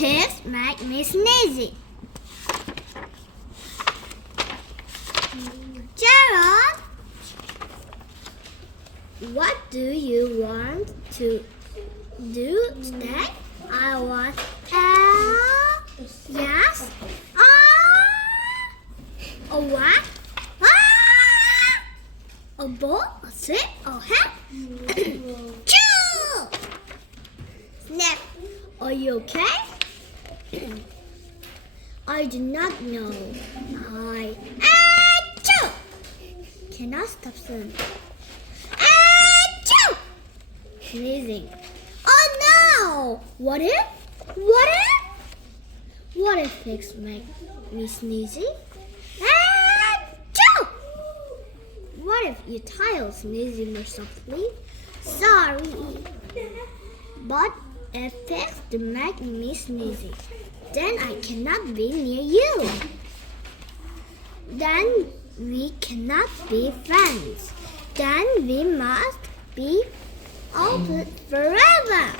pigs make me sneezy. Gerald, what do you want to do today? I want yes. A what? A ball, a stick, a hat. Choo! Snap. Are you okay? I do not know. Achoo! Cannot stop sneezing. Achoo! Sneezing. Oh no! What if? What if pigs make me sneezy? Achoo! What if your child sneezing more softly? Sorry. But if pigs make me sneezy, then I cannot be near you. Then we cannot be friends. Then we must be open forever.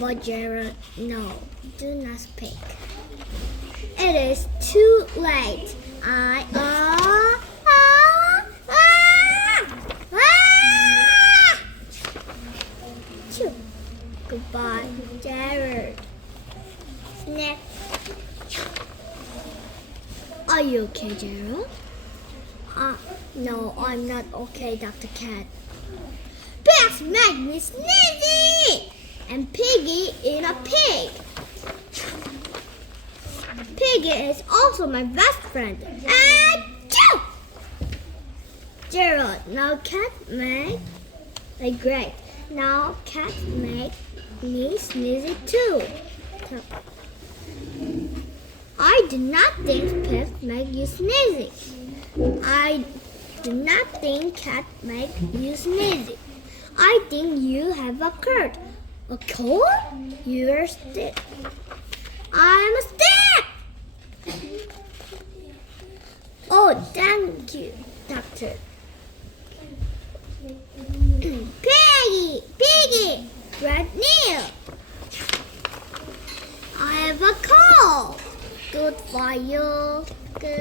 But Gerald, no, do not speak. It is too late. Goodbye, Gerald. Snap. Are you okay, Gerald? No, I'm not okay, Dr. Cat. Pigs make me sneezy! And Piggy is a pig. Piggy is also my best friend. Achoo! Gerald, now cat make great. Now cat make me sneezy too. I do not think pigs make you sneezy. I do not think cat make you sneezy. I think you have a cold. A cold? You're sick. I'm a stick. Oh, thank you, doctor. Piggy, right near. I have a cold. Good for you. Good.